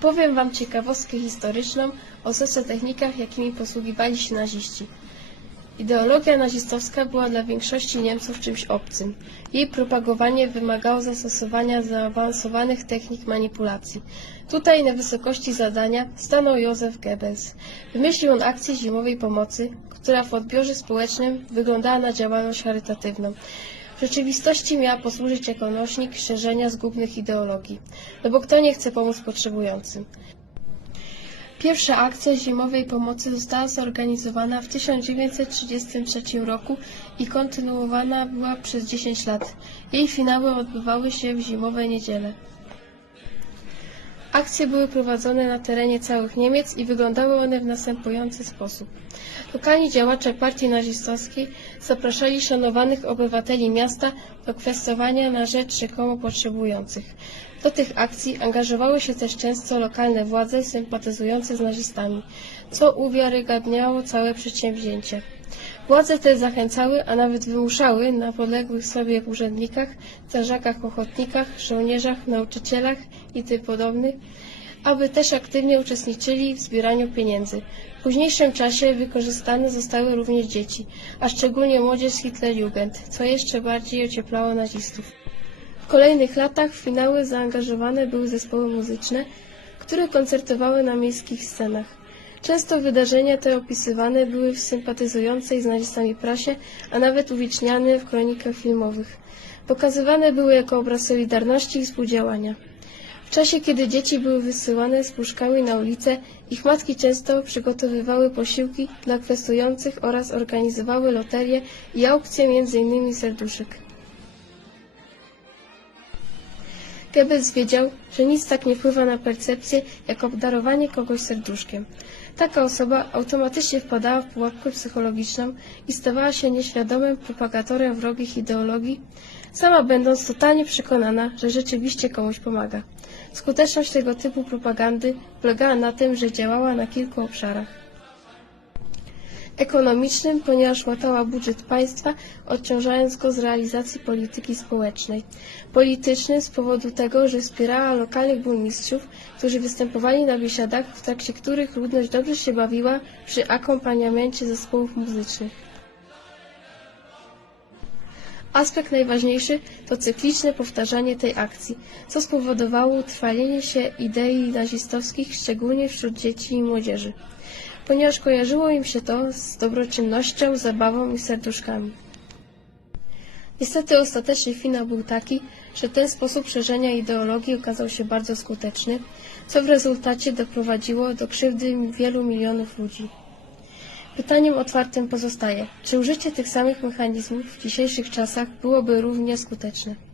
Opowiem Wam ciekawostkę historyczną o socjotechnikach, jakimi posługiwali się naziści. Ideologia nazistowska była dla większości Niemców czymś obcym. Jej propagowanie wymagało zastosowania zaawansowanych technik manipulacji. Tutaj na wysokości zadania stanął Józef Goebbels. Wymyślił on akcję zimowej pomocy, która w odbiorze społecznym wyglądała na działalność charytatywną. W rzeczywistości miała posłużyć jako nośnik szerzenia zgubnych ideologii. No bo kto nie chce pomóc potrzebującym? Pierwsza akcja zimowej pomocy została zorganizowana w 1933 roku i kontynuowana była przez 10 lat. Jej finały odbywały się w zimowe niedziele. Akcje były prowadzone na terenie całych Niemiec i wyglądały one w następujący sposób. Lokalni działacze partii nazistowskiej zapraszali szanowanych obywateli miasta do kwestowania na rzecz rzekomo potrzebujących. Do tych akcji angażowały się też często lokalne władze sympatyzujące z nazistami, co uwiarygadniało całe przedsięwzięcie. Władze te zachęcały, a nawet wymuszały na podległych sobie urzędnikach, strażakach, ochotnikach, żołnierzach, nauczycielach i tym podobnych, aby też aktywnie uczestniczyli w zbieraniu pieniędzy. W późniejszym czasie wykorzystane zostały również dzieci, a szczególnie młodzież Hitlerjugend, co jeszcze bardziej ocieplało nazistów. W kolejnych latach w finały zaangażowane były zespoły muzyczne, które koncertowały na miejskich scenach. Często wydarzenia te opisywane były w sympatyzującej z nazistami prasie, a nawet uwieczniane w kronikach filmowych. Pokazywane były jako obraz solidarności i współdziałania. W czasie, kiedy dzieci były wysyłane z puszkami na ulicę, ich matki często przygotowywały posiłki dla kwestujących oraz organizowały loterie i aukcje m.in. serduszek. Goebbels wiedział, że nic tak nie wpływa na percepcję, jak obdarowanie kogoś serduszkiem. Taka osoba automatycznie wpadała w pułapkę psychologiczną i stawała się nieświadomym propagatorem wrogich ideologii, sama będąc totalnie przekonana, że rzeczywiście komuś pomaga. Skuteczność tego typu propagandy polegała na tym, że działała na kilku obszarach ekonomicznym, ponieważ łatała budżet państwa, odciążając go z realizacji polityki społecznej. Politycznym z powodu tego, że wspierała lokalnych burmistrzów, którzy występowali na biesiadach, w trakcie których ludność dobrze się bawiła przy akompaniamencie zespołów muzycznych. Aspekt najważniejszy to cykliczne powtarzanie tej akcji, co spowodowało utrwalenie się idei nazistowskich, szczególnie wśród dzieci i młodzieży, ponieważ kojarzyło im się to z dobroczynnością, zabawą i serduszkami. Niestety ostateczny finał był taki, że ten sposób szerzenia ideologii okazał się bardzo skuteczny, co w rezultacie doprowadziło do krzywdy wielu milionów ludzi. Pytaniem otwartym pozostaje, czy użycie tych samych mechanizmów w dzisiejszych czasach byłoby równie skuteczne?